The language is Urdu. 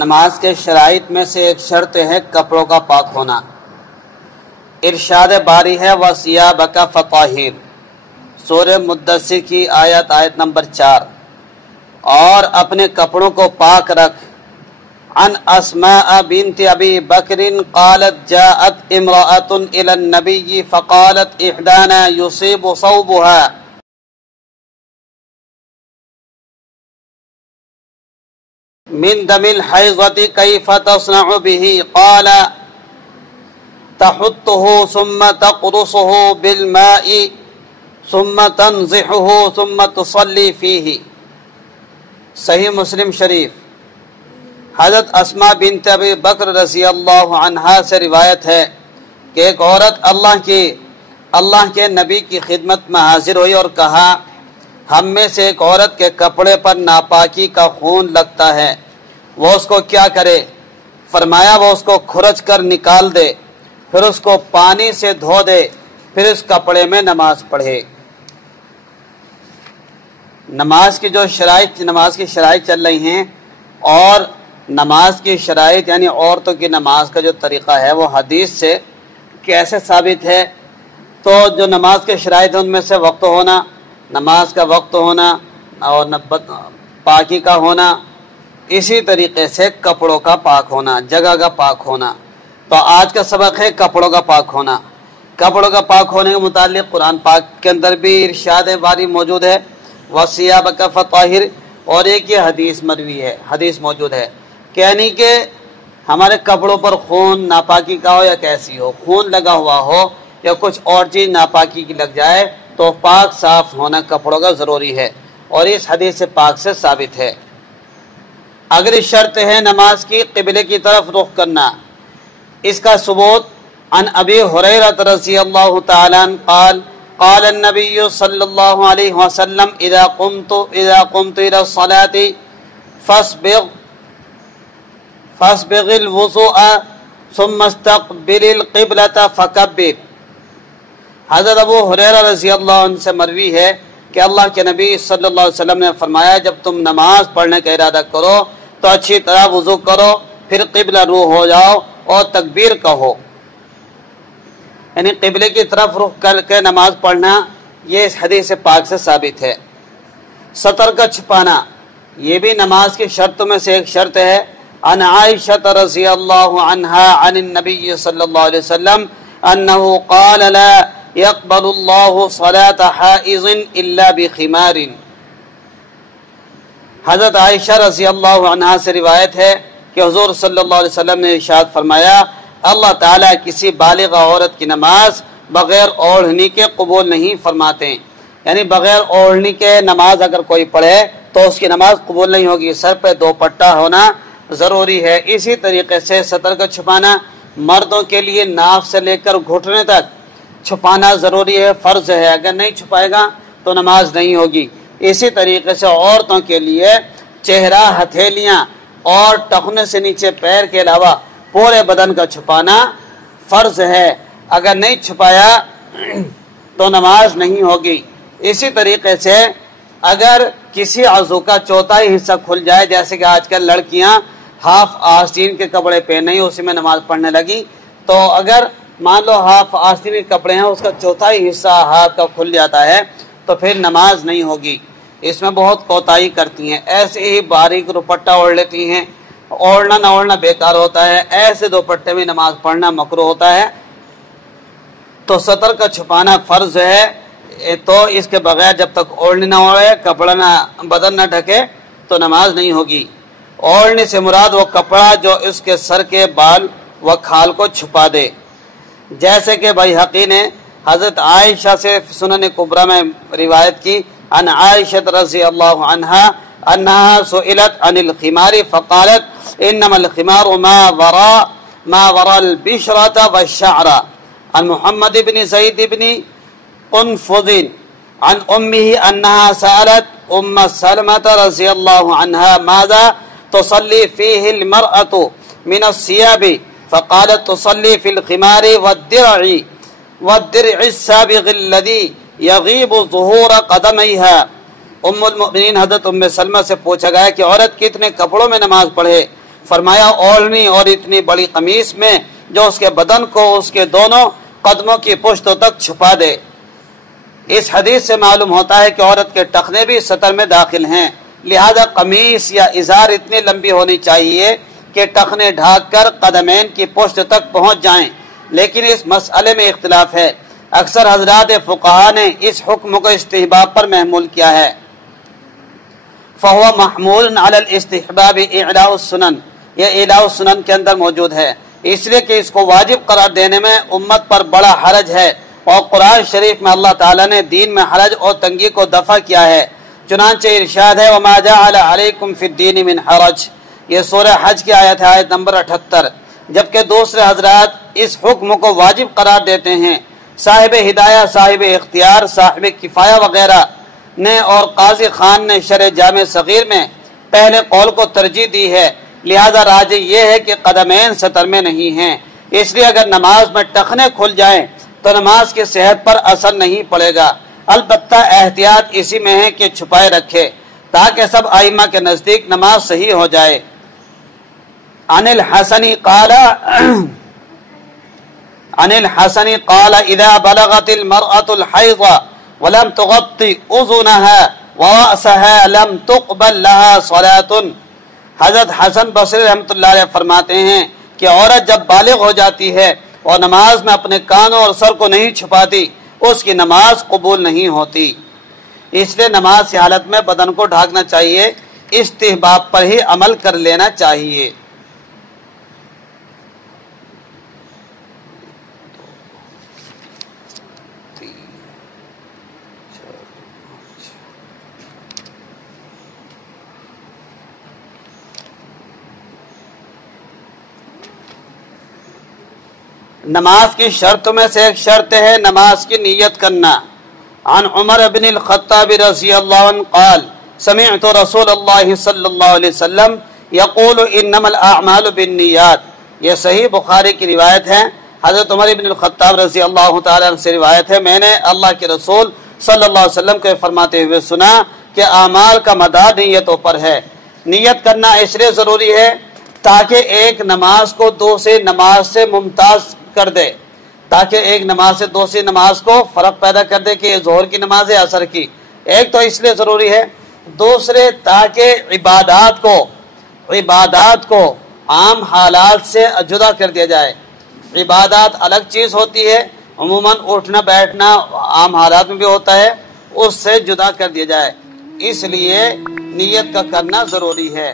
نماز کے شرائط میں سے ایک شرط ہے کپڑوں کا پاک ہونا۔ ارشاد باری ہے وَثِيَابَكَ فَطَهِّرْ، سورہ مدثر کی آیت نمبر 4، اور اپنے کپڑوں کو پاک رکھ۔ عن اسماء بنت ابی بکر قالت جاءت امرأة الى النبی فقالت احدانا يصيب صوبها من دم الحیضة كيف تصنع به؟ قال تحطه ثم تقرصه بالماء ثم تنزحه ثم تصلي فيه۔ صحیح مسلم شریف۔ حضرت اسماء بنت ابی بکر رضی اللہ عنہا سے روایت ہے کہ ایک عورت اللہ کے نبی کی خدمت میں حاضر ہوئی اور کہا ہم میں سے ایک عورت کے کپڑے پر ناپاکی کا خون لگتا ہے، وہ اس کو کیا کرے؟ فرمایا وہ اس کو کھرچ کر نکال دے، پھر اس کو پانی سے دھو دے، پھر اس کپڑے میں نماز پڑھے۔ نماز کی شرائط چل رہی ہیں، اور نماز کی شرائط یعنی عورتوں کی نماز کا جو طریقہ ہے وہ حدیث سے کیسے ثابت ہے؟ تو جو نماز کے شرائط ہیں ان میں سے وقت ہونا، نماز کا وقت ہونا اور پاکی کا ہونا، اسی طریقے سے کپڑوں کا پاک ہونا، جگہ کا پاک ہونا۔ تو آج کا سبق ہے کپڑوں کا پاک ہونا۔ کپڑوں کا پاک ہونے کے متعلق قرآن پاک کے اندر بھی ارشاد باری موجود ہے وَثِيَابَكَ فَطَهِّرْ، اور ایک یہ حدیث موجود ہے کہ یعنی کہ ہمارے کپڑوں پر خون ناپاکی کا ہو یا کیسی ہو، خون لگا ہوا ہو یا کچھ اور چیز ناپاکی کی لگ جائے تو پاک صاف ہونا کپڑوں کا ضروری ہے، اور اس حدیث سے پاک سے ثابت ہے۔ اگلی شرط ہے نماز کی قبلے کی طرف رخ کرنا۔ اس کا ثبوت عن ابی ہریرہ رضی اللہ تعالی عنہ قال قال النبی صلی اللہ علیہ وسلم اذا قمت الى الصلاة فاسبغ الوضوء ثم استقبل القبلة فکبر۔ حضرت ابو ہریرہ رضی اللہ عنہ سے مروی ہے کہ اللہ کے نبی صلی اللہ علیہ وسلم نے فرمایا جب تم نماز پڑھنے کا ارادہ کرو تو اچھی طرح وضو کرو، پھر قبلہ رو ہو جاؤ اور تکبیر کہو، یعنی قبلے کی طرف رخ کر کے نماز پڑھنا یہ اس حدیث پاک سے ثابت ہے۔ سطر کا چھپانا یہ بھی نماز کی شرطوں میں سے ایک شرط ہے۔ عن عائشہ رضی اللہ عنہا عن النبی صلی اللہ علیہ وسلم انہ قال لا يقبل اللہ صلاة حائض الا بخمار۔ حضرت عائشہ رضی اللہ عنہا سے روایت ہے کہ حضور صلی اللہ علیہ وسلم نے ارشاد فرمایا اللہ تعالیٰ کسی بالغ عورت کی نماز بغیر اوڑھنی کے قبول نہیں فرماتے، یعنی بغیر اوڑھنی کے نماز اگر کوئی پڑھے تو اس کی نماز قبول نہیں ہوگی، سر پہ دوپٹہ ہونا ضروری ہے۔ اسی طریقے سے سطر کا چھپانا مردوں کے لیے ناف سے لے کر گھٹنے تک چھپانا ضروری ہے، فرض ہے، اگر نہیں چھپائے گا تو نماز نہیں ہوگی۔ اسی طریقے سے عورتوں کے لیے چہرہ، ہتھیلیاں اور ٹخنے سے نیچے پیر کے علاوہ پورے بدن کا چھپانا فرض ہے، اگر نہیں چھپایا تو نماز نہیں ہوگی۔ اسی طریقے سے اگر کسی عضو کا چوتھائی حصہ کھل جائے، جیسے کہ آج کل لڑکیاں ہاف آستین کے کپڑے پہنے اسی میں نماز پڑھنے لگی، تو اگر مان لو ہاف آستین کے کپڑے ہیں اس کا چوتھائی حصہ ہاتھ کا کھل جاتا ہے تو پھر نماز نہیں ہوگی، اس میں بہت کوتاہی کرتی ہیں۔ ایسے ہی باریک دوپٹہ اوڑھ لیتی ہیں، اوڑھنا نہ اوڑھنا بیکار ہوتا ہے، ایسے دوپٹے میں نماز پڑھنا مکروہ ہوتا ہے۔ تو سطر کا چھپانا فرض ہے، تو اس کے بغیر جب تک اوڑھنی نہ اوڑھے، کپڑا نہ بدن نہ ڈھکے تو نماز نہیں ہوگی۔ اوڑھنے سے مراد وہ کپڑا جو اس کے سر کے بال و کھال کو چھپا دے، جیسے کہ بیہقی نے حضرت عائشہ سے سنن کبریٰ میں روایت کی عن عائشہ رضی اللہ عنہا انہا سئلت عن الخمار فقالت انما الخمار ما وراء البشرة والشعر۔ عن محمد بن زید بن قنفذ عن امه انها سألت ام سلمة رضی اللہ عنہا ماذا تصلي فيه المرأة من الثياب فقالت تصلي في الخمار والدرع السابغ الذي يغيب ظهور قدميها۔ ام المؤمنین حضرت ام سلمہ سے پوچھا گیا کہ عورت کتنے کپڑوں میں نماز پڑھے؟ فرمایا اوڑھنی اور اتنی بڑی قمیص میں جو اس کے بدن کو اس کے دونوں قدموں کی پشتوں تک چھپا دے۔ اس حدیث سے معلوم ہوتا ہے کہ عورت کے ٹخنے بھی سطر میں داخل ہیں، لہذا قمیص یا ازار اتنی لمبی ہونی چاہیے کہ ٹخنے ڈھانک کر قدمین کی پشت تک پہنچ جائیں۔ لیکن اس مسئلے میں اختلاف ہے، اکثر حضرات فقہا نے اس حکم کو استحباب پر محمول کیا ہے۔ فَهُوَ مَحْمُولٌ عَلَى الْإِسْتِحْبَابِ إِعْلَاءُ السُّنَنِ، یہ اعلاء السنن کے اندر موجود ہے، اس لیے کہ اس کو واجب قرار دینے میں امت پر بڑا حرج ہے، اور قرآن شریف میں اللہ تعالیٰ نے دین میں حرج اور تنگی کو دفع کیا ہے۔ چنانچہ ارشاد ہے وَمَا جَعَلَ عَلَيْكُمْ فِي الدِّينِ مِنْ حَرَجٍ، یہ سورہ حج کی آیت ہے، آیت نمبر 78۔ جبکہ دوسرے حضرات اس حکم کو واجب قرار دیتے ہیں۔ صاحب ہدایہ، صاحب اختیار، صاحب کفایہ وغیرہ نے اور قاضی خان نے شرح جامع صغیر میں پہلے قول کو ترجیح دی ہے، لہذا راجح یہ ہے کہ قدمین سطر میں نہیں ہیں۔ اس لیے اگر نماز میں ٹخنے کھل جائیں تو نماز کی صحت پر اثر نہیں پڑے گا، البتہ احتیاط اسی میں ہے کہ چھپائے رکھے تاکہ سب ائمہ کے نزدیک نماز صحیح ہو جائے۔ عن الحسن قال اذا بلغت المرأة الحيض ولم تغطي اذنها ورأسها لم تقبل لها صلاة۔ حضرت حسن بصری رحمۃ اللہ علیہ فرماتے ہیں کہ عورت جب بالغ ہو جاتی ہے اور نماز میں اپنے کانوں اور سر کو نہیں چھپاتی، اس کی نماز قبول نہیں ہوتی۔ اس لیے نماز کی حالت میں بدن کو ڈھانکنا چاہیے، استحباب پر ہی عمل کر لینا چاہیے۔ نماز کی شرط میں سے ایک شرط ہے نماز کی نیت کرنا۔ عن عمر بن الخطاب رضی اللہ عنہ قال سمعت رسول اللہ صلی اللہ علیہ وسلم یقول انما الاعمال بالنیات، یہ صحیح بخاری کی روایت ہے۔ حضرت عمر بن الخطاب رضی اللہ تعالی عنہ سے روایت ہے، میں نے اللہ کے رسول صلی اللہ علیہ وسلم کو فرماتے ہوئے سنا کہ اعمال کا مدار نیتوں پر ہے۔ نیت کرنا اس لیے ضروری ہے تاکہ ایک نماز کو دوسری نماز سے ممتاز کر دے، تاکہ ایک نماز سے دوسری نماز کو فرق پیدا کر دے کہ یہ ظہر کی نماز ہے عصر کی۔ ایک تو اس لیے ضروری ہے، دوسرے تاکہ عبادات کو عام حالات سے جدا کر دیا جائے۔ عبادات الگ چیز ہوتی ہے، عموماً اٹھنا بیٹھنا عام حالات میں بھی ہوتا ہے، اس سے جدا کر دیا جائے، اس لیے نیت کا کرنا ضروری ہے۔